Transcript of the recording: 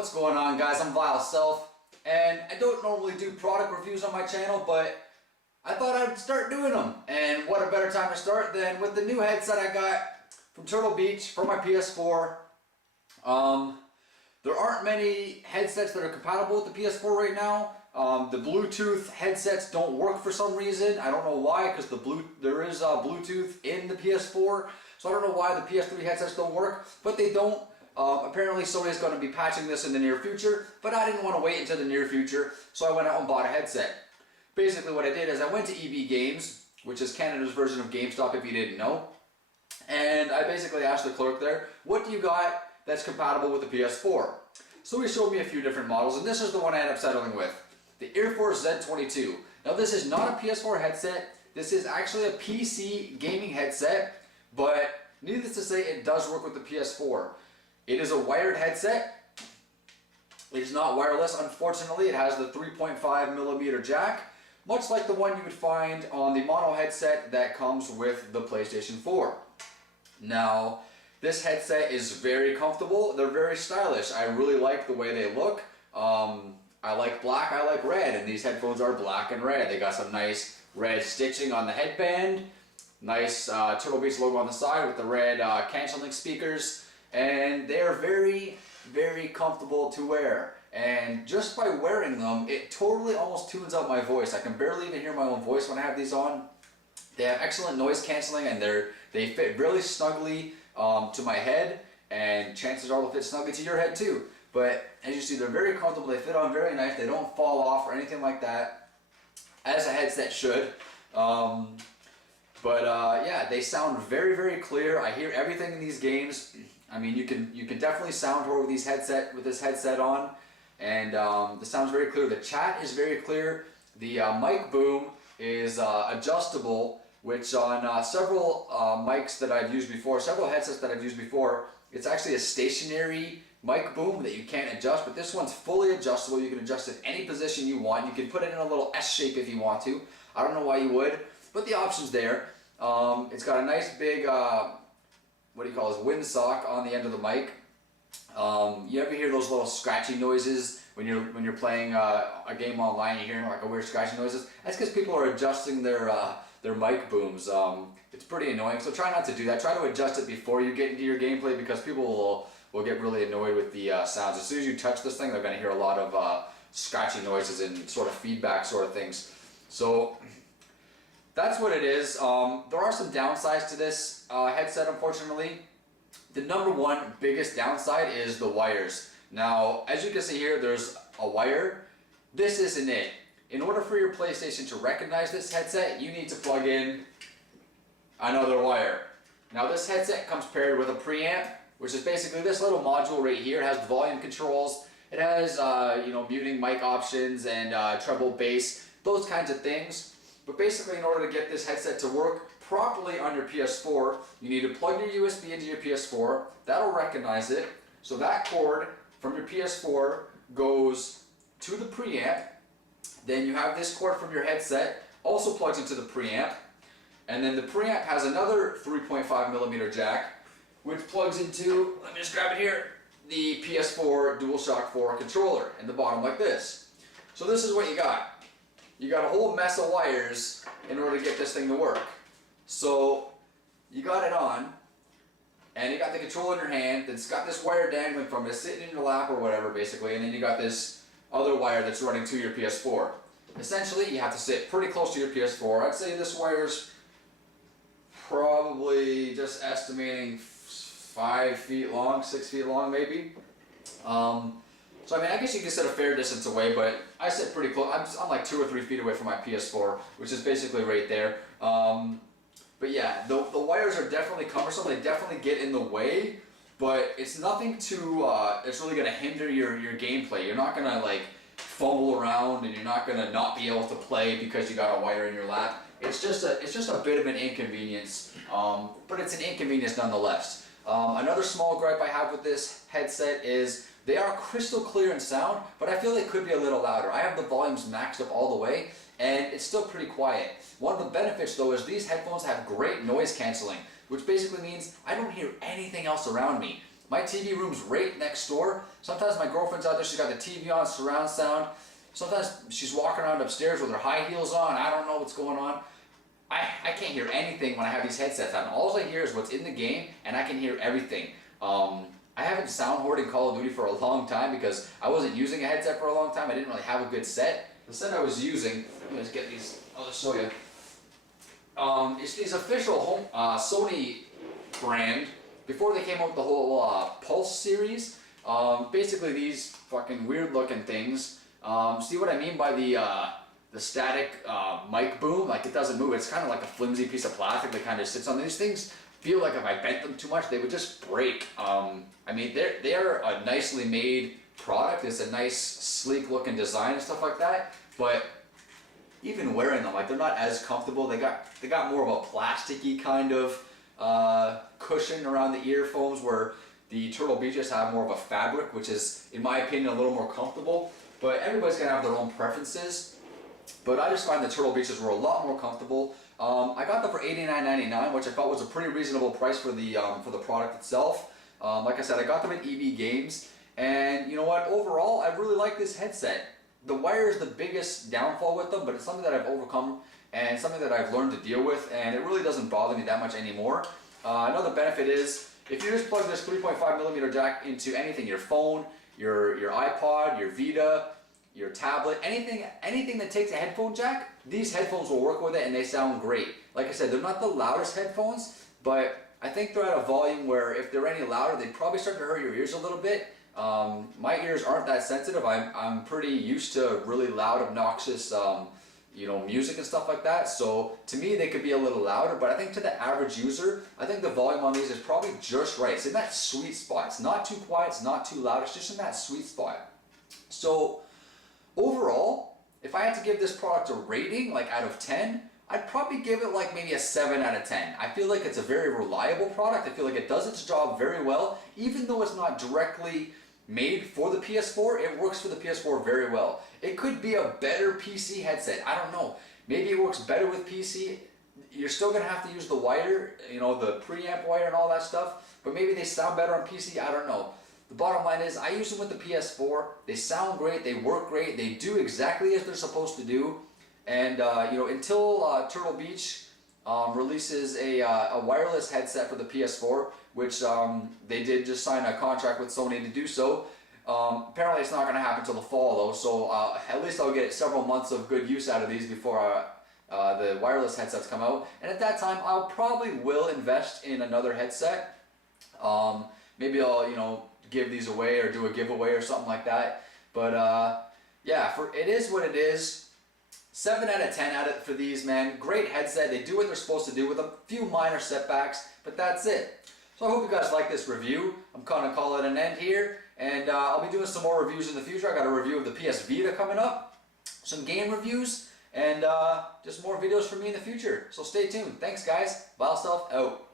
What's going on, guys? I'm Vile Self, and I don't normally do product reviews on my channel, but I thought I'd start doing them. And what a better time to start than with the new headset I got from Turtle Beach for my PS4. There aren't many headsets that are compatible with the PS4 right now. The Bluetooth headsets don't work for some reason. I don't know why, because there is Bluetooth in the PS4, so I don't know why the PS3 headsets don't work, but they don't. Apparently Sony's going to be patching this in the near future, but I didn't want to wait until the near future, so I went out and bought a headset. Basically what I did is I went to EB Games, which is Canada's version of GameStop if you didn't know, and I basically asked the clerk there, what do you got that's compatible with the PS4? So he showed me a few different models, and this is the one I ended up settling with, the Air Force Z22. Now this is not a PS4 headset, this is actually a PC gaming headset, but needless to say it does work with the PS4. It is a wired headset. It is not wireless, unfortunately. It has the 3.5mm jack, much like the one you would find on the mono headset that comes with the PlayStation 4. Now, this headset is very comfortable. They're very stylish. I really like the way they look. I like black, I like red, and these headphones are black and red. They got some nice red stitching on the headband, nice Turtle Beach logo on the side with the red canceling speakers. And they are very, very comfortable to wear. And just by wearing them, it totally almost tunes out my voice. I can barely even hear my own voice when I have these on. They have excellent noise canceling, and they fit really snugly to my head, and chances are they'll fit snugly to your head too. But as you see, they're very comfortable, they fit on very nice, they don't fall off or anything like that, as a headset should. Yeah, they sound very, very clear. I hear everything in these games. I mean, you can definitely soundboard with this headset on, and the sound's very clear. The chat is very clear. The mic boom is adjustable, which on several mics that I've used before, several headsets that I've used before, it's actually a stationary mic boom that you can't adjust, but this one's fully adjustable. You can adjust it any position you want. You can put it in a little S shape if you want to. I don't know why you would, but the option's there. It's got a nice big what do you call this, windsock on the end of the mic. You ever hear those little scratchy noises when you're playing a game online? You hear like a weird scratchy noises. That's because people are adjusting their mic booms. It's pretty annoying. So try not to do that. Try to adjust it before you get into your gameplay, because people will get really annoyed with the sounds. As soon as you touch this thing, they're going to hear a lot of scratchy noises and sort of feedback sort of things. So that's what it is. There are some downsides to this headset, unfortunately. The number one biggest downside is the wires. Now, as you can see here, there's a wire. This isn't it. In order for your PlayStation to recognize this headset, you need to plug in another wire. Now, this headset comes paired with a preamp, which is basically this little module right here. It has volume controls. It has muting mic options and treble bass, those kinds of things. But basically, in order to get this headset to work properly on your PS4, you need to plug your USB into your PS4. That'll recognize it. So that cord from your PS4 goes to the preamp. Then you have this cord from your headset, also plugs into the preamp. And then the preamp has another 3.5mm jack, which plugs into, let me just grab it here, the PS4 DualShock 4 controller in the bottom like this. So this is what you got. You got a whole mess of wires in order to get this thing to work. So you got it on, and you got the controller in your hand, it's got this wire dangling from it, sitting in your lap or whatever basically, and then you got this other wire that's running to your PS4. Essentially, you have to sit pretty close to your PS4. I'd say this wire's probably, just estimating, 5 feet long, 6 feet long maybe. So I mean, I guess you can sit a fair distance away, but I sit pretty close. I'm like 2 or 3 feet away from my PS4, which is basically right there. But yeah, the wires are definitely cumbersome. They definitely get in the way, but it's nothing it's really going to hinder your gameplay. You're not going to like fumble around, and you're not going to not be able to play because you got a wire in your lap. It's just a bit of an inconvenience, but it's an inconvenience nonetheless. Another small gripe I have with this headset is they are crystal clear in sound, but I feel they could be a little louder. I have the volumes maxed up all the way, and it's still pretty quiet. One of the benefits though is these headphones have great noise canceling, which basically means I don't hear anything else around me. My TV room's right next door. Sometimes my girlfriend's out there, she's got the TV on, surround sound. Sometimes she's walking around upstairs with her high heels on. I don't know what's going on. I can't hear anything when I have these headsets on. All I hear is what's in the game, and I can hear everything. I haven't sound hoarded Call of Duty for a long time because I wasn't using a headset for a long time. I didn't really have a good set. The set I was using, let me just get these, I'll just show you. It's these official home, Sony brand. Before they came out with the whole Pulse series, basically these fucking weird looking things. See what I mean by the static mic boom? Like it doesn't move. It's kind of like a flimsy piece of plastic that kind of sits on these things. Feel like if I bent them too much, they would just break. I mean, they're a nicely made product. It's a nice, sleek looking design and stuff like that. But even wearing them, like they're not as comfortable. They got more of a plasticky kind of cushion around the earphones, where the Turtle Beaches have more of a fabric, which is, in my opinion, a little more comfortable. But everybody's gonna have their own preferences. But I just find the Turtle Beaches were a lot more comfortable. I got them for $89.99, which I thought was a pretty reasonable price for the product itself. Like I said, I got them at EB Games, and you know what? Overall, I really like this headset. The wire is the biggest downfall with them, but it's something that I've overcome and something that I've learned to deal with, and it really doesn't bother me that much anymore. Another benefit is if you just plug this 3.5mm jack into anything, your phone, your iPod, your Vita, your tablet, anything that takes a headphone jack, these headphones will work with it and they sound great. Like I said, they're not the loudest headphones, but I think they're at a volume where if they're any louder, they'd probably start to hurt your ears a little bit. My ears aren't that sensitive. I'm pretty used to really loud, obnoxious, music and stuff like that. So to me, they could be a little louder, but I think to the average user, I think the volume on these is probably just right. It's in that sweet spot. It's not too quiet, it's not too loud, it's just in that sweet spot. So overall, if I had to give this product a rating, like out of 10, I'd probably give it like maybe a 7 out of 10. I feel like it's a very reliable product. I feel like it does its job very well. Even though it's not directly made for the PS4, it works for the PS4 very well. It could be a better PC headset. I don't know. Maybe it works better with PC. You're still gonna have to use the wire, the preamp wire and all that stuff, but maybe they sound better on PC, I don't know. The bottom line is, I use them with the PS4. They sound great, they work great, they do exactly as they're supposed to do. And until Turtle Beach releases a wireless headset for the PS4, which they did just sign a contract with Sony to do so. Apparently it's not going to happen until the fall though, so at least I'll get several months of good use out of these before the wireless headsets come out. And at that time, I'll probably will invest in another headset. Maybe I'll give these away or do a giveaway or something like that. But yeah, it is what it is. 7 out of 10 for these, man. Great headset. They do what they're supposed to do with them. Few minor setbacks, but that's it. So I hope you guys like this review. I'm going to call it an end here, and I'll be doing some more reviews in the future. I got a review of the PS Vita coming up, some game reviews, and just more videos from me in the future. So stay tuned. Thanks, guys. Vile Stuff out.